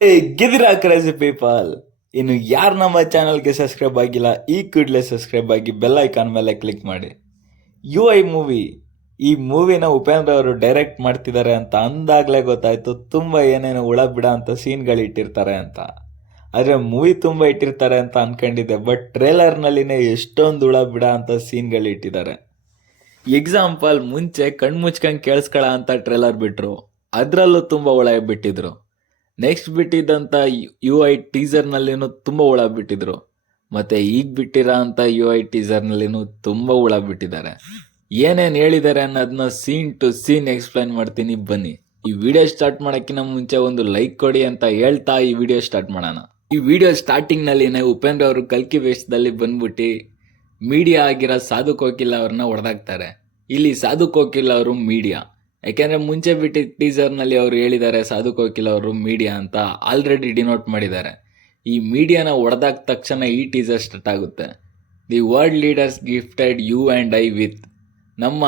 ಗೆದಿರಾ crazy people ಇನ್ನು ಯಾರು ನಮ್ಮ ಚಾನಲ್ಗೆ ಸಬ್ಸ್ಕ್ರೈಬ್ ಆಗಿಲ್ಲ, ಈ ಕೂಡಲೇ ಸಬ್ಸ್ಕ್ರೈಬ್ ಆಗಿ ಬೆಲ್ ಐಕಾನ್ ಮೇಲೆ ಕ್ಲಿಕ್ ಮಾಡಿ. ಯು ಐ ಮೂವಿ ಈ ಮೂವಿನ ಉಪೇಂದ್ರ ಅವರು ಡೈರೆಕ್ಟ್ ಮಾಡ್ತಿದ್ದಾರೆ ಅಂತ ಅಂದಾಗಲೇ ಗೊತ್ತಾಯ್ತು, ತುಂಬ ಏನೇನು ಉಳ ಬಿಡ ಅಂತ ಸೀನ್ಗಳು ಇಟ್ಟಿರ್ತಾರೆ ಅಂತ. ಆದರೆ ಮೂವಿ ತುಂಬ ಇಟ್ಟಿರ್ತಾರೆ ಅಂತ ಅನ್ಕೊಂಡಿದ್ದೆ ಬಟ್ ಟ್ರೇಲರ್ನಲ್ಲಿನೇ ಎಷ್ಟೊಂದು ಉಳ ಬಿಡ ಅಂತ ಸೀನ್ಗಳು ಇಟ್ಟಿದ್ದಾರೆ. ಎಕ್ಸಾಂಪಲ್ ಮುಂಚೆ ಕಣ್ಮುಚ್ಕಂಡು ಕೇಳಿಸ್ಕೊಳ ಅಂತ ಟ್ರೇಲರ್ ಬಿಟ್ರು. ಅದರಲ್ಲೂ ತುಂಬ ಒಳ ಬಿಟ್ಟಿದ್ರು. ನೆಕ್ಸ್ಟ್ ಬಿಟ್ಟಿದ್ದಂಥ ಯು ಐ ಟೀಸರ್ನಲ್ಲಿನೂ ತುಂಬ ಹುಳ ಬಿಟ್ಟಿದ್ರು ಮತ್ತು ಈಗ ಬಿಟ್ಟಿರೋ ಅಂಥ ಯು ಐ ಟೀಸರ್ನಲ್ಲಿನೂ ತುಂಬ ಹುಳ ಬಿಟ್ಟಿದ್ದಾರೆ ಏನೇನು ಹೇಳಿದ್ದಾರೆ ಅನ್ನೋದನ್ನ ಸೀನ್ ಟು ಸೀನ್ ಎಕ್ಸ್ಪ್ಲೈನ್ ಮಾಡ್ತೀನಿ, ಬನ್ನಿ. ಈ ವಿಡಿಯೋ ಸ್ಟಾರ್ಟ್ ಮಾಡೋಕ್ಕಿಂತ ಮುಂಚೆ ಒಂದು ಲೈಕ್ ಕೊಡಿ ಅಂತ ಹೇಳ್ತಾ ಈ ವಿಡಿಯೋ ಸ್ಟಾರ್ಟ್ ಮಾಡೋಣ. ಈ ವಿಡಿಯೋ ಸ್ಟಾರ್ಟಿಂಗ್ನಲ್ಲಿನೇ ಉಪೇಂದ್ರ ಅವರು ಕಲ್ಕಿ ವೇಷದಲ್ಲಿ ಬಂದ್ಬಿಟ್ಟು ಮೀಡಿಯಾ ಆಗಿರೋ ಸಾಧು ಕೋಕಿಲ್ ಅವ್ರನ್ನ ಹೊಡೆದಾಕ್ತಾರೆ. ಇಲ್ಲಿ ಸಾಧು ಕೋಕಿಲ್ ಅವರು ಮೀಡಿಯಾ ಯಾಕೆಂದ್ರೆ ಮುಂಚೆ ಬಿಟ್ಟು ಟೀಸರ್ನಲ್ಲಿ ಅವರು ಹೇಳಿದ್ದಾರೆ, ಸಾಧು ಕೋಕಿಲ್ ಅವರು ಮೀಡಿಯಾ ಅಂತ ಆಲ್ರೆಡಿ ಡಿನೋಟ್ ಮಾಡಿದ್ದಾರೆ. ಈ ಮೀಡಿಯಾನ ಒಡೆದಾದ ತಕ್ಷಣ ಈ ಟೀಸರ್ ಸ್ಟಾರ್ಟ್ ಆಗುತ್ತೆ. The world leaders gifted U and I with ನಮ್ಮ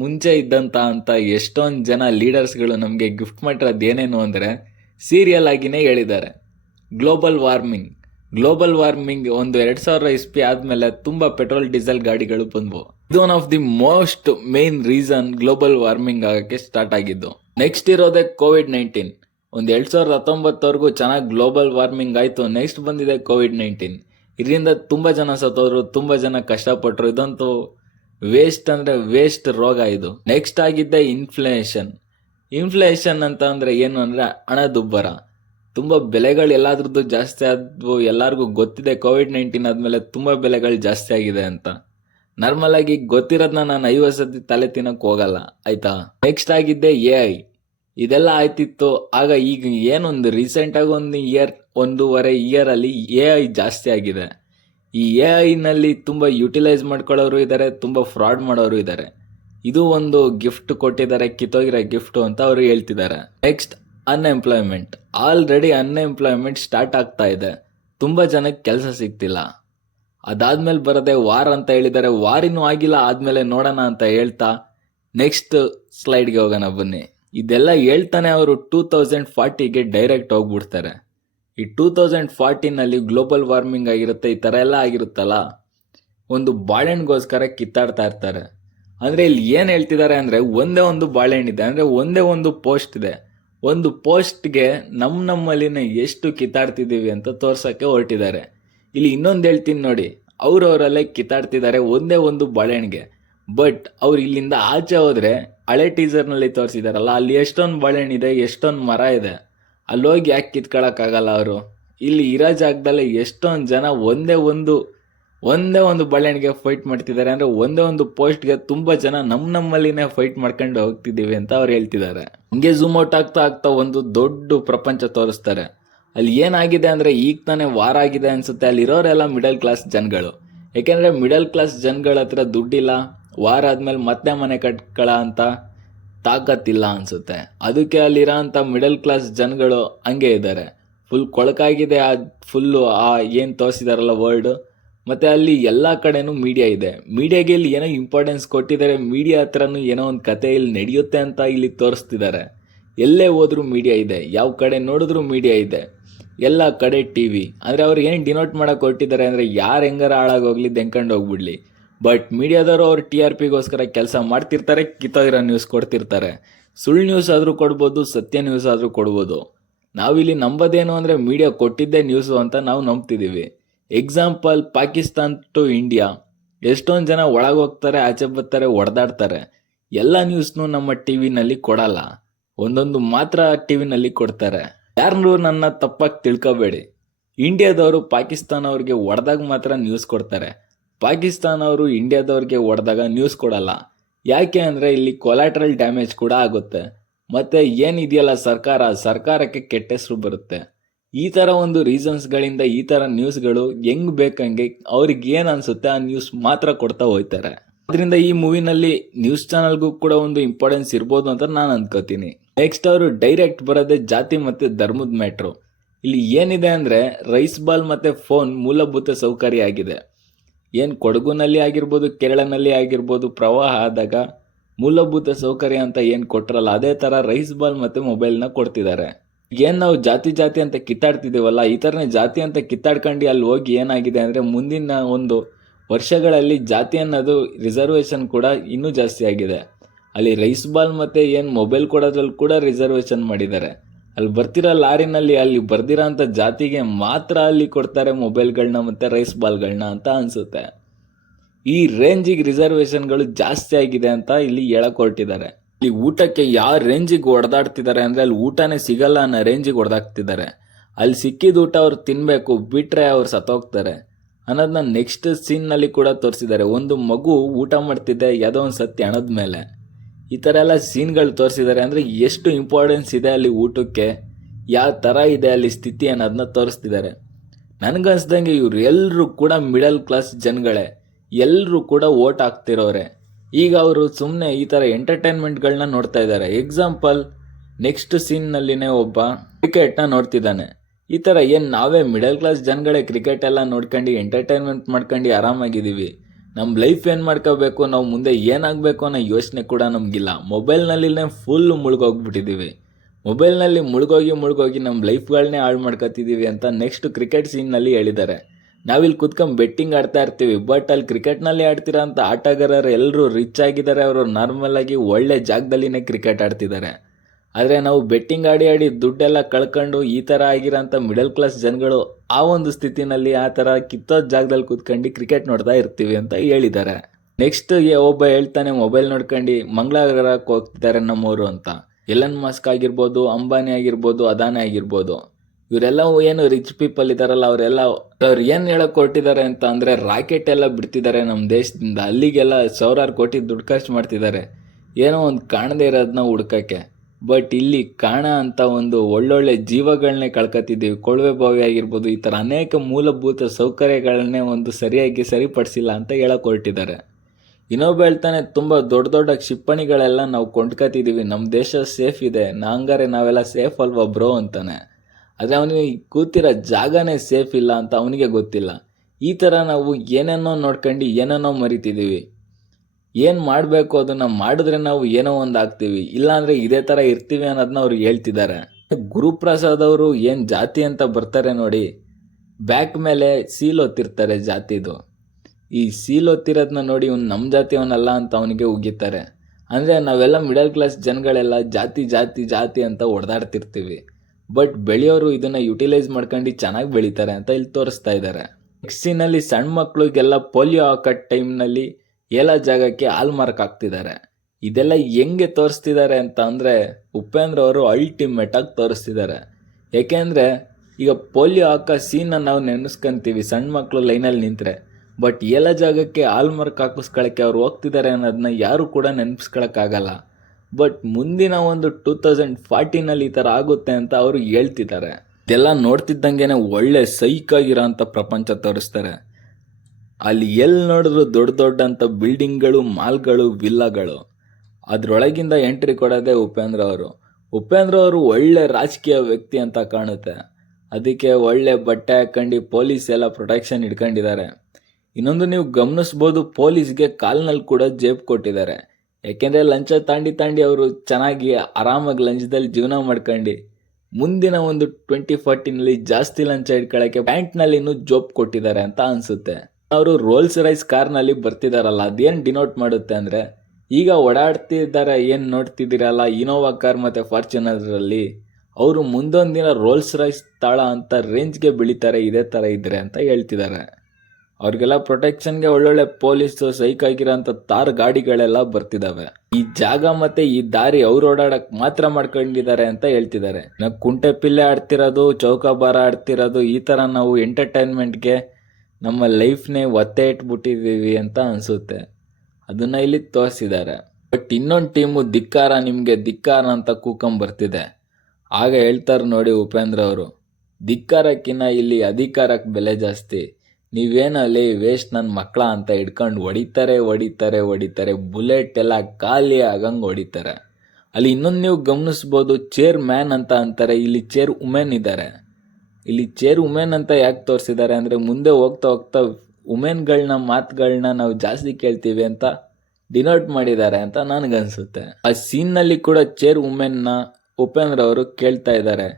ಮುಂಚೆ ಇದ್ದಂಥ ಅಂತ ಎಷ್ಟೊಂದು ಜನ ಲೀಡರ್ಸ್ಗಳು ನಮಗೆ ಗಿಫ್ಟ್ ಮಾಡಿರೋದು ಏನೇನು ಅಂದರೆ ಸೀರಿಯಲ್ ಆಗಿನೇ ಹೇಳಿದ್ದಾರೆ. ಗ್ಲೋಬಲ್ ವಾರ್ಮಿಂಗ್ ಗ್ಲೋಬಲ್ ವಾರ್ಮಿಂಗ್ ಒಂದು ಎರಡು ಸಾವಿರ ಇಸ್ಪಿ ಆದಮೇಲೆ ತುಂಬಾ ಪೆಟ್ರೋಲ್ ಡೀಸೆಲ್ ಗಾಡಿಗಳು ಬಂದ್ವು. ಇದು one of the most main reason global warming ಆಗಕ್ಕೆ ಸ್ಟಾರ್ಟ್ ಆಗಿದ್ದು. ನೆಕ್ಸ್ಟ್ ಇರೋದೇ ಕೋವಿಡ್ ನೈನ್ಟೀನ್ ಒಂದು ಎರಡು ಸಾವಿರದ ಹತ್ತೊಂಬತ್ತವರೆಗೂ ಚೆನ್ನಾಗಿ ಗ್ಲೋಬಲ್ ವಾರ್ಮಿಂಗ್ ಆಯ್ತು ನೆಕ್ಸ್ಟ್ ಬಂದಿದೆ ಕೋವಿಡ್ ನೈನ್ಟೀನ್ ಇದರಿಂದ ತುಂಬಾ ಜನ ಸತ್ತೋದ್ರು, ತುಂಬಾ ಜನ ಕಷ್ಟಪಟ್ರು. ಇದಂತೂ ವೇಸ್ಟ್ ಅಂದ್ರೆ ವೇಸ್ಟ್ ರೋಗ ಇದು. ನೆಕ್ಸ್ಟ್ ಆಗಿದ್ದೆ ಇನ್ಫ್ಲೇಷನ್ ಇನ್ಫ್ಲೇಷನ್ ಅಂತ ಅಂದರೆ ಏನು ಅಂದ್ರೆ ಹಣದುಬ್ಬರ. ತುಂಬ ಬೆಲೆಗಳು ಎಲ್ಲಾದ್ರದ್ದು ಜಾಸ್ತಿ ಆದ್ವು, ಎಲ್ಲರಿಗೂ ಗೊತ್ತಿದೆ ಕೋವಿಡ್ ನೈನ್ಟೀನ್ ಆದಮೇಲೆ ತುಂಬ ಬೆಲೆಗಳು ಜಾಸ್ತಿ ಆಗಿದೆ ಅಂತ. ನಾರ್ಮಲ್ ಆಗಿ ಗೊತ್ತಿರೋದನ್ನ ನಾನು ಐವತ್ತು ಸತಿ ತಲೆ ತಿನ್ನಕ್ ಹೋಗಲ್ಲ, ಆಯ್ತಾ? ನೆಕ್ಸ್ಟ್ ಆಗಿದ್ದೆ ಎ ಐ ಇದೆಲ್ಲ ಆಯ್ತಿತ್ತು, ಆಗ ಈಗ ಏನೊಂದು ರೀಸೆಂಟ್ ಆಗಿ ಒಂದು ಇಯರ್ ಒಂದೂವರೆ ಇಯರ್ ಅಲ್ಲಿ ಎ ಐ ಜಾಸ್ತಿ ಆಗಿದೆ. ಈ ಎ ಐನಲ್ಲಿ ತುಂಬ ಯುಟಿಲೈಸ್ ಮಾಡ್ಕೊಳ್ಳೋರು ಇದ್ದಾರೆ ತುಂಬ ಫ್ರಾಡ್ ಮಾಡೋರು ಇದ್ದಾರೆ ಇದು ಒಂದು ಗಿಫ್ಟ್ ಕೊಟ್ಟಿದ್ದಾರೆ, ಕಿತ್ತೋಗಿರೋ ಗಿಫ್ಟ್ ಅಂತ ಅವರು ಹೇಳ್ತಿದ್ದಾರೆ. Next unemployment already unemployment start ಆಗ್ತಾ ಇದೆ. ತುಂಬ ಜನಕ್ಕೆ ಕೆಲಸ ಸಿಗ್ತಿಲ್ಲ. ಅದಾದ್ಮೇಲೆ ಬರದೆ ವಾರ್ ಅಂತ ಹೇಳಿದ್ದಾರೆ ವಾರಿನೂ ಆಗಿಲ್ಲ, ಆದ್ಮೇಲೆ ನೋಡೋಣ ಅಂತ ಹೇಳ್ತಾ ನೆಕ್ಸ್ಟ್ ಸ್ಲೈಡ್ಗೆ ಹೋಗೋಣ ಬನ್ನಿ. ಇದೆಲ್ಲ ಹೇಳ್ತಾನೆ ಅವರು ಟೂ ತೌಸಂಡ್ ಫಾರ್ಟಿಗೆ ಡೈರೆಕ್ಟ್ ಹೋಗ್ಬಿಡ್ತಾರೆ. ಈ ಟೂ ತೌಸಂಡ್ ಫಾರ್ಟಿನಲ್ಲಿ ಗ್ಲೋಬಲ್ ವಾರ್ಮಿಂಗ್ ಆಗಿರುತ್ತೆ, ಈ ಥರ ಎಲ್ಲ ಆಗಿರುತ್ತಲ್ಲ? ಒಂದು ಬಾಳೆಹಣ್ಣಿಗೋಸ್ಕರ ಕಿತ್ತಾಡ್ತಾ ಇರ್ತಾರೆ. ಅಂದರೆ ಇಲ್ಲಿ ಏನು ಹೇಳ್ತಿದ್ದಾರೆ ಅಂದರೆ ಒಂದೇ ಒಂದು ಬಾಳೆಹಣ್ಣಿದೆ. ಅಂದರೆ ಒಂದೇ ಒಂದು ಪೋಸ್ಟ್ ಇದೆ. ಒಂದು ಪೋಸ್ಟ್ಗೆ ನಮ್ಮ ನಮ್ಮಲ್ಲಿನ ಎಷ್ಟು ಕಿತ್ತಾಡ್ತಿದ್ದೀವಿ ಅಂತ ತೋರ್ಸೋಕ್ಕೆ ಹೊರಟಿದ್ದಾರೆ. ಇಲ್ಲಿ ಇನ್ನೊಂದು ಹೇಳ್ತೀನಿ ನೋಡಿ, ಅವ್ರವರಲ್ಲೇ ಕಿತ್ತಾಡ್ತಿದ್ದಾರೆ ಒಂದೇ ಒಂದು ಬಾಳೆಹಣ್ಣಿಗೆ ಬಟ್ ಅವ್ರು ಇಲ್ಲಿಂದ ಆಚೆ ಹೋದರೆ ಹಳೆ ಟೀಸರ್ನಲ್ಲಿ ತೋರಿಸಿದಾರಲ್ಲ, ಅಲ್ಲಿ ಎಷ್ಟೊಂದು ಬಾಳೆಹಣ್ಣಿದೆ ಎಷ್ಟೊಂದು ಮರ ಇದೆ. ಅಲ್ಲೋಗಿ ಯಾಕೆ ಕಿತ್ಕೊಳ್ಳೋಕ್ಕಾಗಲ್ಲ ಅವರು? ಇಲ್ಲಿ ಇರೋ ಜಾಗದಲ್ಲೇ ಎಷ್ಟೊಂದು ಜನ ಒಂದೇ ಒಂದು ಒಂದೇ ಒಂದು ಬಾಳೆಹಣ್ಣಿಗೆ ಫೈಟ್ ಮಾಡ್ತಿದ್ದಾರೆ ಅಂದ್ರೆ ಒಂದೇ ಒಂದು ಪೋಸ್ಟ್ಗೆ ತುಂಬಾ ಜನ ನಮ್ಮ ನಮ್ಮಲ್ಲಿನೇ ಫೈಟ್ ಮಾಡ್ಕೊಂಡು ಹೋಗ್ತಿದ್ದೀವಿ ಅಂತ ಅವ್ರು ಹೇಳ್ತಿದ್ದಾರೆ. ಹಂಗೆ ಝೂಮ್ ಔಟ್ ಆಗ್ತಾ ಆಗ್ತಾ ಒಂದು ದೊಡ್ಡ ಪ್ರಪಂಚ ತೋರಿಸ್ತಾರೆ. ಅಲ್ಲಿ ಏನಾಗಿದೆ ಅಂದ್ರೆ ಈಗ ತಾನೇ ವಾರ ಆಗಿದೆ ಅನ್ಸುತ್ತೆ. ಅಲ್ಲಿರೋರೆಲ್ಲ ಮಿಡಲ್ ಕ್ಲಾಸ್ ಜನಗಳು. ಯಾಕೆಂದ್ರೆ ಮಿಡಲ್ ಕ್ಲಾಸ್ ಜನಗಳ ಹತ್ರ ದುಡ್ಡಿಲ್ಲ. ವಾರ ಆದ್ಮೇಲೆ ಮತ್ತೆ ಮನೆ ಕಟ್ಕೊಳ ಅಂತ ತಾಕತ್ತಿಲ್ಲ ಅನ್ಸುತ್ತೆ. ಅದಕ್ಕೆ ಅಲ್ಲಿರೋ ಅಂತ ಮಿಡಲ್ ಕ್ಲಾಸ್ ಜನಗಳು ಹಂಗೆ ಇದ್ದಾರೆ. ಫುಲ್ ಕೊಳಕಾಗಿದೆ ಆ ಫುಲ್ಲು ಆ ಏನು ತೋರಿಸಿದಾರಲ್ಲ ವರ್ಲ್ಡ್ ಮತ್ತೆ ಅಲ್ಲಿ ಎಲ್ಲ ಕಡೆನೂ ಮೀಡಿಯಾ ಇದೆ. ಮೀಡಿಯಾಗೆ ಇಲ್ಲಿ ಏನೋ ಇಂಪಾರ್ಟೆನ್ಸ್ ಕೊಟ್ಟಿದ್ದಾರೆ. ಮೀಡಿಯಾ ಹತ್ರನೂ ಏನೋ ಒಂದು ಕತೆ ಇಲ್ಲಿ ನಡೆಯುತ್ತೆ ಅಂತ ಇಲ್ಲಿ ತೋರಿಸ್ತಿದ್ದಾರೆ. ಎಲ್ಲೇ ಹೋದರೂ ಮೀಡಿಯಾ ಇದೆ. ಯಾವ ಕಡೆ ನೋಡಿದ್ರೂ ಮೀಡಿಯಾ ಇದೆ. ಎಲ್ಲ ಕಡೆ ಟಿ ವಿ ಅಂದರೆ ಅವ್ರು ಏನು ಡಿನೋಟ್ ಮಾಡೋಕೆ ಕೊಟ್ಟಿದ್ದಾರೆ ಅಂದರೆ ಯಾರು ಹೆಂಗಾರ ಹಾಳಾಗೋಗ್ಲಿ ದೆಂಕಂಡು ಹೋಗ್ಬಿಡ್ಲಿ. ಬಟ್ ಮೀಡಿಯಾದವರು ಅವ್ರು ಟಿ ಆರ್ ಪಿಗೋಸ್ಕರ ಕೆಲಸ ಮಾಡ್ತಿರ್ತಾರೆ, ಕಿತ್ತೋಗಿರೋ ನ್ಯೂಸ್ ಕೊಡ್ತಿರ್ತಾರೆ. ಸುಳ್ಳು ನ್ಯೂಸ್ ಆದರೂ ಕೊಡ್ಬೋದು, ಸತ್ಯ ನ್ಯೂಸ್ ಆದರೂ ಕೊಡ್ಬೋದು. ನಾವಿಲ್ಲಿ ನಂಬೋದೇನು ಅಂದರೆ ಮೀಡಿಯಾ ಕೊಟ್ಟಿದ್ದೇ ನ್ಯೂಸು ಅಂತ ನಾವು ನಂಬ್ತಿದ್ದೀವಿ ಎಕ್ಸಾಂಪಲ್ ಪಾಕಿಸ್ತಾನ್ ಟು ಇಂಡಿಯಾ ಎಷ್ಟೊಂದು ಜನ ಒಳಗೆ ಹೋಗ್ತಾರೆ, ಆಚೆ ಬರ್ತಾರೆ ಹೊಡೆದಾಡ್ತಾರೆ ಎಲ್ಲ ನ್ಯೂಸ್ನು ನಮ್ಮ ಟಿ ವಿನಲ್ಲಿ ಕೊಡಲ್ಲ. ಒಂದೊಂದು ಮಾತ್ರ ಟಿ ವಿನಲ್ಲಿ ಕೊಡ್ತಾರೆ. ಯಾರನ್ನೂ ನನ್ನ ತಪ್ಪಾಗಿ ತಿಳ್ಕೊಬೇಡಿ. ಇಂಡಿಯಾದವರು ಪಾಕಿಸ್ತಾನ ಅವ್ರಿಗೆ ಹೊಡೆದಾಗ ಮಾತ್ರ ನ್ಯೂಸ್ ಕೊಡ್ತಾರೆ. ಪಾಕಿಸ್ತಾನ ಅವರು ಇಂಡಿಯಾದವ್ರಿಗೆ ಹೊಡೆದಾಗ ನ್ಯೂಸ್ ಕೊಡಲ್ಲ. ಯಾಕೆ ಅಂದರೆ ಇಲ್ಲಿ ಕೊಲಾಟ್ರಲ್ ಡ್ಯಾಮೇಜ್ ಕೂಡ ಆಗುತ್ತೆ. ಮತ್ತೆ ಏನಿದೆಯಲ್ಲ ಸರ್ಕಾರ? ಸರ್ಕಾರಕ್ಕೆ ಕೆಟ್ಟ ಹೆಸರು ಬರುತ್ತೆ. ಈ ಥರ ಒಂದು ರೀಸನ್ಸ್ಗಳಿಂದ ಈ ಥರ ನ್ಯೂಸ್ಗಳು ಹೆಂಗ್ ಬೇಕಂಗೆ ಅವ್ರಿಗೆ ಏನು ಅನ್ಸುತ್ತೆ ಆ ನ್ಯೂಸ್ ಮಾತ್ರ ಕೊಡ್ತಾ ಹೋಗ್ತಾರೆ ಅದರಿಂದ ಈ ಮೂವಿನಲ್ಲಿ ನ್ಯೂಸ್ ಚಾನಲ್ಗೂ ಕೂಡ ಒಂದು ಇಂಪಾರ್ಟೆನ್ಸ್ ಇರ್ಬೋದು ಅಂತ ನಾನು ಅನ್ಕೋತೀನಿ. ನೆಕ್ಸ್ಟ್ ಅವರು ಡೈರೆಕ್ಟ್ ಬರೋದೇ ಜಾತಿ ಮತ್ತು ಧರ್ಮದ ಮ್ಯಾಟ್ರು ಇಲ್ಲಿ ಏನಿದೆ ಅಂದರೆ ರೈಸ್ ಬಾಲ್ ಮತ್ತು ಫೋನ್ ಮೂಲಭೂತ ಸೌಕರ್ಯ ಆಗಿದೆ. ಏನು ಕೊಡಗುನಲ್ಲಿ ಆಗಿರ್ಬೋದು, ಕೇರಳನಲ್ಲಿ ಆಗಿರ್ಬೋದು, ಪ್ರವಾಹ ಆದಾಗ ಮೂಲಭೂತ ಸೌಕರ್ಯ ಅಂತ ಏನು ಕೊಟ್ಟರಲ್ಲ ಅದೇ ಥರ ರೈಸ್ ಬಾಲ್ ಮತ್ತು ಮೊಬೈಲ್ನ ಕೊಡ್ತಿದ್ದಾರೆ. ಏನ್ ನಾವು ಜಾತಿ ಜಾತಿ ಅಂತ ಕಿತ್ತಾಡ್ತಿದ್ದೀವಲ್ಲ, ಈ ಥರನೇ ಜಾತಿ ಅಂತ ಕಿತ್ತಾಡ್ಕೊಂಡು ಅಲ್ಲಿ ಹೋಗಿ ಏನಾಗಿದೆ ಅಂದರೆ ಮುಂದಿನ ಒಂದು ವರ್ಷಗಳಲ್ಲಿ ಜಾತಿ ಅನ್ನೋದು ರಿಸರ್ವೇಶನ್ ಕೂಡ ಇನ್ನೂ ಜಾಸ್ತಿ ಆಗಿದೆ. ಅಲ್ಲಿ ರೈಸ್ ಬಾಲ್ ಮತ್ತು ಏನು ಮೊಬೈಲ್ ಕೊಡೋದ್ರಲ್ಲಿ ಕೂಡ ರಿಸರ್ವೇಶನ್ ಮಾಡಿದ್ದಾರೆ. ಅಲ್ಲಿ ಬರ್ತಿರೋ ಲಾರಿನಲ್ಲಿ ಅಲ್ಲಿ ಬರ್ದಿರೋಂಥ ಜಾತಿಗೆ ಮಾತ್ರ ಅಲ್ಲಿ ಕೊಡ್ತಾರೆ ಮೊಬೈಲ್ಗಳನ್ನ ಮತ್ತು ರೈಸ್ ಬಾಲ್ಗಳನ್ನ ಅಂತ ಅನಿಸುತ್ತೆ. ಈ ರೇಂಜಿಗೆ ರಿಸರ್ವೇಷನ್ಗಳು ಜಾಸ್ತಿ ಆಗಿದೆ ಅಂತ ಇಲ್ಲಿ ಹೇಳಕ್ ಹೊರಟಿದ್ದಾರೆ. ಇಲ್ಲಿ ಊಟಕ್ಕೆ ಯಾವ ರೇಂಜಿಗೆ ಹೊಡೆದಾಡ್ತಿದ್ದಾರೆ ಅಂದರೆ ಅಲ್ಲಿ ಊಟನೇ ಸಿಗಲ್ಲ ಅನ್ನೋ ರೇಂಜಿಗೆ ಹೊಡೆದಾಕ್ತಿದ್ದಾರೆ ಅಲ್ಲಿ ಸಿಕ್ಕಿದ ಊಟ ಅವ್ರು ತಿನ್ಬೇಕು, ಬಿಟ್ರೆ ಅವ್ರು ಸತ್ತೋಗ್ತಾರೆ. ಅನ್ನೋದನ್ನ ನೆಕ್ಸ್ಟ್ ಸೀನ್ನಲ್ಲಿ ಕೂಡ ತೋರಿಸಿದ್ದಾರೆ ಒಂದು ಮಗು ಊಟ ಮಾಡ್ತಿದ್ದೆ ಯಾವುದೋ ಒಂದು ಸತ್ಯ ಹಣದ ಮೇಲೆ. ಈ ಥರ ಎಲ್ಲ ಸೀನ್ಗಳು ತೋರಿಸಿದ್ದಾರೆ ಅಂದರೆ ಎಷ್ಟು ಇಂಪಾರ್ಟೆನ್ಸ್ ಇದೆ ಅಲ್ಲಿ ಊಟಕ್ಕೆ, ಯಾವ ಥರ ಇದೆ ಅಲ್ಲಿ ಸ್ಥಿತಿ ಅನ್ನೋದನ್ನ ತೋರಿಸ್ತಿದ್ದಾರೆ ನನಗನ್ಸ್ದಂಗೆ ಇವ್ರು ಎಲ್ಲರೂ ಕೂಡ ಮಿಡಲ್ ಕ್ಲಾಸ್ ಜನಗಳೇ. ಎಲ್ಲರೂ ಕೂಡ ಓಟ್ ಹಾಕ್ತಿರೋರೆ. ಈಗ ಅವರು ಸುಮ್ಮನೆ ಈ ಥರ ಎಂಟರ್ಟೈನ್ಮೆಂಟ್ಗಳನ್ನ ನೋಡ್ತಾ ಇದ್ದಾರೆ ಎಕ್ಸಾಂಪಲ್ ನೆಕ್ಸ್ಟ್ ಸೀನ್ನಲ್ಲಿನೇ ಒಬ್ಬ ಕ್ರಿಕೆಟ್ನ ನೋಡ್ತಿದ್ದಾನೆ. ಈ ಥರ ಏನು ನಾವೇ ಮಿಡಲ್ ಕ್ಲಾಸ್ ಜನಗಳೇ ಕ್ರಿಕೆಟ್ ಎಲ್ಲ ನೋಡ್ಕೊಂಡು ಎಂಟರ್ಟೈನ್ಮೆಂಟ್ ಮಾಡ್ಕೊಂಡು ಆರಾಮಾಗಿದ್ದೀವಿ. ನಮ್ಮ ಲೈಫ್ ಏನು ಮಾಡ್ಕೋಬೇಕು, ನಾವು ಮುಂದೆ ಏನಾಗಬೇಕು ಅನ್ನೋ ಯೋಚನೆ ಕೂಡ ನಮಗಿಲ್ಲ. ಮೊಬೈಲ್ನಲ್ಲಿನೇ ಫುಲ್ ಮುಳುಗೋಗ್ಬಿಟ್ಟಿದ್ದೀವಿ. ಮೊಬೈಲ್ನಲ್ಲಿ ಮುಳುಗೋಗಿ ಮುಳುಗೋಗಿ ನಮ್ಮ ಲೈಫ್ಗಳನ್ನೇ ಹಾಳು ಮಾಡ್ಕೊತಿದ್ದೀವಿ ಅಂತ ನೆಕ್ಸ್ಟ್ ಕ್ರಿಕೆಟ್ ಸೀನ್ನಲ್ಲಿ ಹೇಳಿದ್ದಾರೆ. ನಾವಿಲ್ಲಿ ಕುತ್ಕೊಂಡು ಬೆಟ್ಟಿಂಗ್ ಆಡ್ತಾ ಇರ್ತೀವಿ. ಬಟ್ ಅಲ್ಲಿ ಕ್ರಿಕೆಟ್ನಲ್ಲಿ ಆಡ್ತಿರೋ ಅಂತ ಆಟಗಾರರು ಎಲ್ಲರೂ ರಿಚ್ ಆಗಿದ್ದಾರೆ. ಅವರು ನಾರ್ಮಲ್ ಆಗಿ ಒಳ್ಳೆ ಜಾಗದಲ್ಲಿನೇ ಕ್ರಿಕೆಟ್ ಆಡ್ತಿದ್ದಾರೆ. ಆದರೆ ನಾವು ಬೆಟ್ಟಿಂಗ್ ಆಡಿ ಆಡಿ ದುಡ್ಡೆಲ್ಲ ಕಳ್ಕೊಂಡು ಈ ಥರ ಆಗಿರೋಂಥ ಮಿಡಲ್ ಕ್ಲಾಸ್ ಜನಗಳು ಆ ಒಂದು ಸ್ಥಿತಿನಲ್ಲಿ ಆ ಥರ ಕಿತ್ತೋ ಜಾಗದಲ್ಲಿ ಕೂತ್ಕೊಂಡು ಕ್ರಿಕೆಟ್ ನೋಡ್ತಾ ಇರ್ತೀವಿ ಅಂತ ಹೇಳಿದ್ದಾರೆ. ನೆಕ್ಸ್ಟ್ ಒಬ್ಬ ಹೇಳ್ತಾನೆ ಮೊಬೈಲ್ ನೋಡ್ಕೊಂಡು ಮಂಗಳಾಗರಕ್ಕೆ ಹೋಗ್ತಿದ್ದಾರೆ ನಮ್ಮವರು ಅಂತ. ಎಲನ್ ಮಾಸ್ಕ್ ಆಗಿರ್ಬೋದು, ಅಂಬಾನಿ ಆಗಿರ್ಬೋದು, ಅದಾನಿ ಆಗಿರ್ಬೋದು. ಇವರೆಲ್ಲ ಏನು ರಿಚ್ ಪೀಪಲ್ ಇದಾರಲ್ಲ, ಅವರೆಲ್ಲ ಅವ್ರು ಏನು ಹೇಳಕ್ ಕೊಟ್ಟಿದ್ದಾರೆ ಅಂತ ಅಂದರೆ ರಾಕೆಟ್ ಎಲ್ಲ ಬಿಡ್ತಿದ್ದಾರೆ ನಮ್ಮ ದೇಶದಿಂದ. ಅಲ್ಲಿಗೆಲ್ಲ ಸಾವಿರಾರು ಕೋಟಿ ದುಡ್ಡು ಖರ್ಚು ಮಾಡ್ತಿದ್ದಾರೆ. ಏನೋ ಒಂದು ಕಾಣದೇ ಇರೋದನ್ನ ಹುಡ್ಕಕ್ಕೆ. ಬಟ್ ಇಲ್ಲಿ ಕಾಣ ಅಂತ ಒಂದು ಒಳ್ಳೊಳ್ಳೆ ಜೀವಗಳನ್ನೇ ಕಳ್ಕೊತಿದ್ದೀವಿ ಕೊಳವೆ ಬಾವಿ ಆಗಿರ್ಬೋದು, ಈ ಥರ ಅನೇಕ ಮೂಲಭೂತ ಸೌಕರ್ಯಗಳನ್ನೇ ಒಂದು ಸರಿಯಾಗಿ ಸರಿಪಡಿಸಿಲ್ಲ ಅಂತ ಹೇಳಕ್ ಹೊರಟಿದ್ದಾರೆ. ಇನ್ನೊಬ್ಬ ಹೇಳ್ತಾನೆ ತುಂಬ ದೊಡ್ಡ ದೊಡ್ಡ ಕ್ಷಿಪಣಿಗಳೆಲ್ಲ ನಾವು ಕೊಂಡ್ಕೊತಿದ್ದೀವಿ ನಮ್ಮ ದೇಶ ಸೇಫ್ ಇದೆ. ಹಂಗಾರೆ ನಾವೆಲ್ಲ ಸೇಫ್ ಅಲ್ವಾ ಬ್ರೋ ಅಂತಾನೆ. ಆದರೆ ಅವನಿಗೆ ಕೂತಿರೋ ಜಾಗನೇ ಸೇಫ್ ಇಲ್ಲ ಅಂತ ಅವನಿಗೆ ಗೊತ್ತಿಲ್ಲ. ಈ ಥರ ನಾವು ಏನೇನೋ ನೋಡ್ಕೊಂಡು ಏನೇನೋ ಮರಿತಿದ್ದೀವಿ. ಏನು ಮಾಡಬೇಕು ಅದನ್ನು ಮಾಡಿದ್ರೆ ನಾವು ಏನೋ ಒಂದು ಆಗ್ತೀವಿ. ಇಲ್ಲಾಂದರೆ ಇದೇ ಥರ ಇರ್ತೀವಿ ಅನ್ನೋದನ್ನ ಅವ್ರು ಹೇಳ್ತಿದ್ದಾರೆ. ಗುರುಪ್ರಸಾದ್ ಅವರು ಏನು ಜಾತಿ ಅಂತ ಬರ್ತಾರೆ ನೋಡಿ, ಬ್ಯಾಕ್ ಮೇಲೆ ಸೀಲ್ ಒತ್ತಿರ್ತಾರೆ ಜಾತಿದು. ಈ ಸೀಲ್ ಒತ್ತಿರೋದನ್ನ ನೋಡಿ ಇವ್ನು ನಮ್ಮ ಜಾತಿಯವನಲ್ಲ ಅಂತ ಅವನಿಗೆ ಉಗಿತಾರೆ. ಅಂದರೆ ನಾವೆಲ್ಲ ಮಿಡಲ್ ಕ್ಲಾಸ್ ಜನಗಳೆಲ್ಲ ಜಾತಿ ಜಾತಿ ಜಾತಿ ಅಂತ ಹೊಡೆದಾಡ್ತಿರ್ತೀವಿ ಬಟ್ ಬೆಳೆಯೋರು ಇದನ್ನ ಯುಟಿಲೈಸ್ ಮಾಡ್ಕೊಂಡು ಚೆನ್ನಾಗಿ ಬೆಳೀತಾರೆ ಅಂತ ಇಲ್ಲಿ ತೋರಿಸ್ತಾ ಇದ್ದಾರೆ ನೆಕ್ಸ್ಟಿನಲ್ಲಿ ಸಣ್ಣ ಮಕ್ಕಳಿಗೆಲ್ಲ ಪೋಲಿಯೋ ಹಾಕೋ ಟೈಮ್ನಲ್ಲಿ ಎಲ್ಲ ಜಾಗಕ್ಕೆ ಹಾಲ್ ಮಾರ್ಕ್ ಹಾಕ್ತಿದ್ದಾರೆ ಇದೆಲ್ಲ ಹೆಂಗೆ ತೋರಿಸ್ತಿದ್ದಾರೆ ಅಂತ ಅಂದರೆ ಉಪೇಂದ್ರ ಅವರು ಅಲ್ಟಿಮೇಟ್ ಆಗಿ ತೋರಿಸ್ತಿದ್ದಾರೆ ಯಾಕೆಂದರೆ ಈಗ ಪೋಲಿಯೋ ಹಾಕೋ ಸೀನ್ನ ನಾವು ನೆನೆಸ್ಕೊಂತೀವಿ ಸಣ್ಣ ಮಕ್ಕಳು ಲೈನಲ್ಲಿ ನಿಂತರೆ. ಬಟ್ ಎಲ್ಲ ಜಾಗಕ್ಕೆ ಹಾಲ್ ಮಾರ್ಕ್ ಹಾಕಿಸ್ಕೊಳಕ್ಕೆ ಅವ್ರು ಹೋಗ್ತಿದ್ದಾರೆ ಅನ್ನೋದನ್ನ ಯಾರು ಕೂಡ ನೆನಪಿಸ್ಕೊಳಕ್ಕಾಗಲ್ಲ ಬಟ್ ಮುಂದಿನ ಒಂದು ಟೂ ತೌಸಂಡ್ ಫಾರ್ಟಿನಲ್ಲಿ ಈ ಥರ ಆಗುತ್ತೆ ಅಂತ ಅವರು ಹೇಳ್ತಿದ್ದಾರೆ. ಇದೆಲ್ಲ ನೋಡ್ತಿದ್ದಂಗೆ ಒಳ್ಳೆ ಸೈಕ್ ಆಗಿರೋ ಅಂಥ ಪ್ರಪಂಚ ತೋರಿಸ್ತಾರೆ. ಅಲ್ಲಿ ಎಲ್ಲಿ ನೋಡಿದ್ರು ದೊಡ್ಡ ದೊಡ್ಡ ಅಂತ ಬಿಲ್ಡಿಂಗ್ಗಳು ಮಾಲ್ಗಳು ವಿಲ್ಲಾಗಳು ಅದರೊಳಗಿಂದ ಎಂಟ್ರಿ ಕೊಡೋದೇ ಉಪೇಂದ್ರ ಅವರು. ಉಪೇಂದ್ರ ಅವರು ಒಳ್ಳೆ ರಾಜಕೀಯ ವ್ಯಕ್ತಿ ಅಂತ ಕಾಣುತ್ತೆ. ಅದಕ್ಕೆ ಒಳ್ಳೆ ಬಟ್ಟೆ ಹಾಕೊಂಡು ಪೊಲೀಸ್ ಎಲ್ಲ ಪ್ರೊಟೆಕ್ಷನ್ ಇಟ್ಕೊಂಡಿದ್ದಾರೆ. ಇನ್ನೊಂದು ನೀವು ಗಮನಿಸ್ಬೋದು ಪೊಲೀಸ್ಗೆ ಕಾಲ್ನಲ್ಲಿ ಕೂಡ ಜೇಬ್ ಕೊಟ್ಟಿದ್ದಾರೆ. ಯಾಕೆಂದರೆ ಲಂಚ ತಾಂಡಿ ತಾಂಡಿ ಅವರು ಚೆನ್ನಾಗಿ ಆರಾಮಾಗಿ ಲಂಚದಲ್ಲಿ ಜೀವನ ಮಾಡ್ಕೊಂಡು. ಮುಂದಿನ ಒಂದು ಟ್ವೆಂಟಿ ಫೋರ್ಟಿನಲ್ಲಿ ಜಾಸ್ತಿ ಲಂಚ ಇಟ್ಕೊಳ್ಳೋಕ್ಕೆ ಪ್ಯಾಂಟ್ನಲ್ಲಿ ಇನ್ನೂ ಜೋಬ್ ಕೊಟ್ಟಿದ್ದಾರೆ ಅಂತ ಅನಿಸುತ್ತೆ. ಅವರು ರೋಲ್ಸ್ ರೈಸ್ ಕಾರ್ನಲ್ಲಿ ಬರ್ತಿದಾರಲ್ಲ, ಅದೇನು ಡಿನೋಟ್ ಮಾಡುತ್ತೆ ಅಂದರೆ, ಈಗ ಓಡಾಡ್ತಿದ್ದಾರೆ ಏನು ನೋಡ್ತಿದ್ದೀರಲ್ಲ ಇನೋವಾ ಕಾರ್ ಮತ್ತು ಫಾರ್ಚುನರಲ್ಲಿ ಅವರು ಮುಂದೊಂದು ದಿನ ರೋಲ್ಸ್ ರೈಸ್ ತಾಳ ಅಂತ ರೇಂಜ್ಗೆ ಬೆಳೀತಾರೆ, ಇದೇ ಥರ ಇದ್ರೆ ಅಂತ ಹೇಳ್ತಿದ್ದಾರೆ. ಅವ್ರಿಗೆಲ್ಲ ಪ್ರೊಟೆಕ್ಷನ್ಗೆ ಒಳ್ಳೊಳ್ಳೆ ಪೊಲೀಸ್ ಸೈಕ್ ಆಗಿರೋಂಥ ತಾರ್ ಗಾಡಿಗಳೆಲ್ಲ ಬರ್ತಿದಾವೆ. ಈ ಜಾಗ ಮತ್ತೆ ಈ ದಾರಿ ಅವ್ರು ಓಡಾಡಕ್ ಮಾತ್ರ ಮಾಡ್ಕೊಂಡಿದ್ದಾರೆ ಅಂತ ಹೇಳ್ತಿದ್ದಾರೆ. ನಾವು ಕುಂಟೆ ಪಿಲ್ಲೆ ಆಡ್ತಿರೋದು, ಚೌಕಾಬಾರ ಆಡ್ತಿರೋದು ಈ ತರ ನಾವು ಎಂಟರ್ಟೈನ್ಮೆಂಟ್ಗೆ ನಮ್ಮ ಲೈಫ್ನೇ ಒತ್ತೆ ಇಟ್ಬಿಟ್ಟಿದ್ದೀವಿ ಅಂತ ಅನ್ಸುತ್ತೆ. ಅದನ್ನ ಇಲ್ಲಿ ತೋರಿಸಿದ್ದಾರೆ. ಬಟ್ ಇನ್ನೊಂದು ಟೀಮು ಧಿಕ್ಕಾರ, ನಿಮಗೆ ಧಿಕ್ಕಾರ ಅಂತ ಕೂಕಂ ಬರ್ತಿದೆ. ಆಗ ಹೇಳ್ತಾರೆ ನೋಡಿ ಉಪೇಂದ್ರ ಅವರು, ಧಿಕ್ಕಾರಕ್ಕಿನ್ನ ಇಲ್ಲಿ ಅಧಿಕಾರಕ್ಕೆ ಬೆಲೆ ಜಾಸ್ತಿ. ನೀವೇನಲ್ಲಿ ವೇಸ್ಟ್ ನನ್ನ ಮಕ್ಕಳ ಅಂತ ಹಿಡ್ಕೊಂಡು ಹೊಡಿತಾರೆ ಹೊಡಿತಾರೆ ಹೊಡಿತಾರೆ. ಬುಲೆಟ್ ಎಲ್ಲ ಖಾಲಿ ಆಗಂಗೆ ಹೊಡಿತಾರೆ. ಅಲ್ಲಿ ಇನ್ನೊಂದು ನೀವು ಗಮನಿಸ್ಬೋದು ಚೇರ್ ಮ್ಯಾನ್ ಅಂತ ಅಂತಾರೆ. ಇಲ್ಲಿ ಚೇರ್ ಉಮೆನ್ ಇದ್ದಾರೆ ಇಲ್ಲಿ ಚೇರ್ ಉಮೆನ್ ಅಂತ ಯಾಕೆ ತೋರಿಸಿದ್ದಾರೆ ಅಂದರೆ ಮುಂದೆ ಹೋಗ್ತಾ ಹೋಗ್ತಾ ಉಮೆನ್ಗಳನ್ನ ಮಾತುಗಳನ್ನ ನಾವು ಜಾಸ್ತಿ ಕೇಳ್ತೀವಿ ಅಂತ ಡಿನೋಟ್ ಮಾಡಿದ್ದಾರೆ ಅಂತ ನನಗನ್ಸುತ್ತೆ. ಆ ಸೀನ್ನಲ್ಲಿ ಕೂಡ ಚೇರ್ ಉಮೆನ್ನ ಉಪೇಂದ್ರ ಅವರು ಕೇಳ್ತಾ ಇದ್ದಾರೆ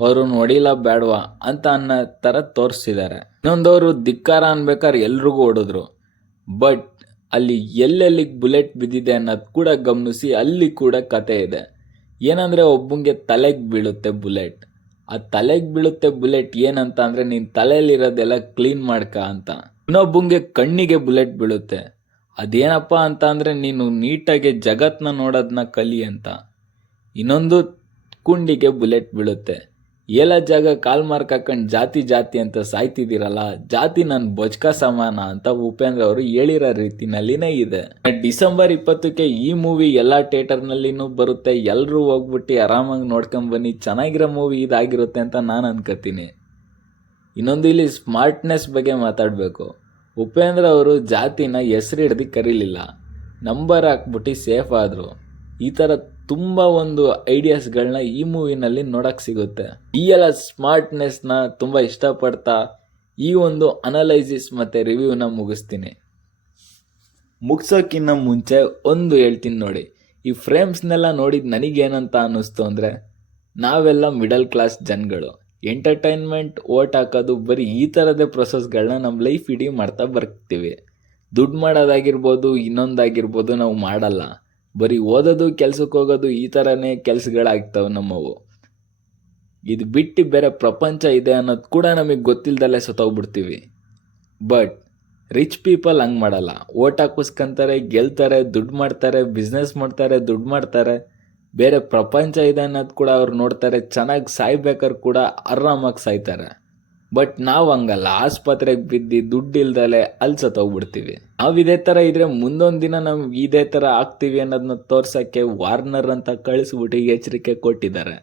ಅವ್ರನ್ನ ಹೊಡಿಲ ಬೇಡವಾ ಅಂತ ಅನ್ನೋ ಥರ ತೋರಿಸಿದ್ದಾರೆ ಇನ್ನೊಂದವರು ಧಿಕ್ಕಾರ ಅನ್ಬೇಕಾದ್ರೆ ಎಲ್ರಿಗೂ ಹೊಡೆದ್ರು ಬಟ್ ಅಲ್ಲಿ ಎಲ್ಲೆಲ್ಲಿಗೆ ಬುಲೆಟ್ ಬಿದ್ದಿದೆ ಅನ್ನೋದು ಕೂಡ ಗಮನಿಸಿ ಅಲ್ಲಿ ಕೂಡ ಕತೆ ಇದೆ. ಏನಂದರೆ ಒಬ್ಬಂಗೆ ತಲೆಗೆ ಬೀಳುತ್ತೆ ಬುಲೆಟ್. ಆ ತಲೆಗೆ ಬೀಳುತ್ತೆ ಬುಲೆಟ್ ಏನಂತ ಅಂದರೆ ನಿನ್ನ ತಲೆಯಲ್ಲಿರೋದೆಲ್ಲ ಕ್ಲೀನ್ ಮಾಡ್ಕ ಅಂತ. ಇನ್ನೊಬ್ಬಂಗೆ ಕಣ್ಣಿಗೆ ಬುಲೆಟ್ ಬೀಳುತ್ತೆ. ಅದೇನಪ್ಪ ಅಂತ ಅಂದರೆ ನೀನು ನೀಟಾಗಿ ಜಗತ್ನ ನೋಡೋದನ್ನ ಕಲಿ ಅಂತ. ಇನ್ನೊಂದು ಕುಂಡಿಗೆ ಬುಲೆಟ್ ಬೀಳುತ್ತೆ. ಏಲ ಜಾಗ ಕಾಲ್ ಮಾರ್ಕ್ ಹಾಕೊಂಡು ಜಾತಿ ಜಾತಿ ಅಂತ ಸಾಯ್ತಿದ್ದೀರಲ್ಲ, ಜಾತಿ ನನ್ನ ಬೊಜ್ಕ ಸಮಾನ ಅಂತ ಉಪೇಂದ್ರ ಅವರು ಹೇಳಿರೋ ರೀತಿನಲ್ಲಿನೇ ಇದೆ. ಡಿಸೆಂಬರ್ ಇಪ್ಪತ್ತಕ್ಕೆ ಈ ಮೂವಿ ಎಲ್ಲ ಥಿಯೇಟರ್ನಲ್ಲಿನೂ ಬರುತ್ತೆ ಎಲ್ಲರೂ ಹೋಗ್ಬಿಟ್ಟು ಆರಾಮಾಗಿ ನೋಡ್ಕೊಂಡ್ ಬನ್ನಿ, ಚೆನ್ನಾಗಿರೋ ಮೂವಿ ಇದಾಗಿರುತ್ತೆ ಅಂತ ನಾನು ಅನ್ಕೋತೀನಿ ಇನ್ನೊಂದು ಇಲ್ಲಿ ಸ್ಮಾರ್ಟ್ನೆಸ್ ಬಗ್ಗೆ ಮಾತಾಡಬೇಕು. ಉಪೇಂದ್ರ ಅವರು ಜಾತಿನ ಹೆಸರು ಹಿಡ್ದು ಕರೀಲಿಲ್ಲ. ನಂಬರ್ ಹಾಕ್ಬಿಟ್ಟು ಸೇಫ್ ಆದರು. ಈ ಥರ ತುಂಬ ಒಂದು ಐಡಿಯಾಸ್ಗಳನ್ನ ಈ ಮೂವಿನಲ್ಲಿ ನೋಡಕ್ಕೆ ಸಿಗುತ್ತೆ. ಈ ಎಲ್ಲ ಸ್ಮಾರ್ಟ್ನೆಸ್ನ ತುಂಬ ಇಷ್ಟಪಡ್ತಾ ಈ ಒಂದು ಅನಲೈಸಿಸ್ ಮತ್ತು ರಿವ್ಯೂನ ಮುಗಿಸ್ತೀನಿ. ಮುಗಿಸೋಕ್ಕಿಂತ ಮುಂಚೆ ಒಂದು ಹೇಳ್ತೀನಿ ನೋಡಿ. ಈ ಫ್ರೇಮ್ಸ್ನೆಲ್ಲ ನೋಡಿದ ನನಗೇನಂತ ಅನ್ನಿಸ್ತು ಅಂದರೆ, ನಾವೆಲ್ಲ ಮಿಡಲ್ ಕ್ಲಾಸ್ ಜನಗಳು. ಎಂಟರ್ಟೈನ್ಮೆಂಟ್, ಓಟ್ ಹಾಕೋದು, ಬರೀ ಈ ಥರದೇ ಪ್ರೊಸೆಸ್ಗಳನ್ನ ನಮ್ಮ ಲೈಫ್ ಇಡೀ ಮಾಡ್ತಾ ಬರ್ತೀವಿ. ದುಡ್ಡು ಮಾಡೋದಾಗಿರ್ಬೋದು, ಇನ್ನೊಂದಾಗಿರ್ಬೋದು ನಾವು ಮಾಡಲ್ಲ. ಬರೀ ಓದೋದು, ಕೆಲ್ಸಕ್ಕೆ ಹೋಗೋದು ಈ ಥರನೇ ಕೆಲಸಗಳಾಗ್ತವೆ ನಮ್ಮವು. ಇದು ಬಿಟ್ಟು ಬೇರೆ ಪ್ರಪಂಚ ಇದೆ ಅನ್ನೋದು ಕೂಡ ನಮಗೆ ಗೊತ್ತಿಲ್ಲದಲ್ಲೇ ಸತ್ತೋಗ್ಬಿಡ್ತೀವಿ. ಬಟ್, ರಿಚ್ ಪೀಪಲ್ ಹಂಗೆ ಮಾಡಲ್ಲ. ಓಟ್ ಹಾಕಿಸ್ಕೊಂತಾರೆ, ಗೆಲ್ತಾರೆ, ದುಡ್ಡು ಮಾಡ್ತಾರೆ, ಬಿಸ್ನೆಸ್ ಮಾಡ್ತಾರೆ, ದುಡ್ಡು ಮಾಡ್ತಾರೆ. ಬೇರೆ ಪ್ರಪಂಚ ಇದೆ ಅನ್ನೋದು ಕೂಡ ಅವ್ರು ನೋಡ್ತಾರೆ. ಚೆನ್ನಾಗಿ ಸಾಯ್ಬೇಕಾದ್ರೆ ಕೂಡ ಆರಾಮಾಗಿ ಸಾಯ್ತಾರೆ. ಬಟ್ ನಾವು ಹಂಗಲ್ಲ. ಆಸ್ಪತ್ರೆಗೆ ಬಿದ್ದು ದುಡ್ಡು ಇಲ್ದಲೆ ಅಲ್ಲಿ ಸತ್ತೋಗ್ಬಿಡ್ತೀವಿ ನಾವು ಇದೇ ಥರ ಇದ್ರೆ ಮುಂದೊಂದು ದಿನ ನಾವು ಇದೇ ಥರ ಆಗ್ತೀವಿ ಅನ್ನೋದನ್ನ ತೋರ್ಸೋಕ್ಕೆ ವಾರ್ನರ್ ಅಂತ ಕಳಿಸ್ಬಿಟ್ಟು ಎಚ್ಚರಿಕೆ ಕೊಟ್ಟಿದ್ದಾರೆ.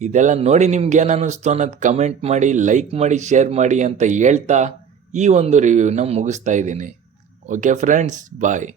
ಇದೆಲ್ಲ ನೋಡಿ ನಿಮ್ಗೆ ಏನು ಅನ್ನಿಸ್ತು ಅನ್ನೋದು ಕಮೆಂಟ್ ಮಾಡಿ ಲೈಕ್ ಮಾಡಿ ಶೇರ್ ಮಾಡಿ ಅಂತ ಹೇಳ್ತಾ ಈ ಒಂದು ರಿವ್ಯೂನ ಮುಗಿಸ್ತಾ ಇದ್ದೀನಿ. Okay friends bye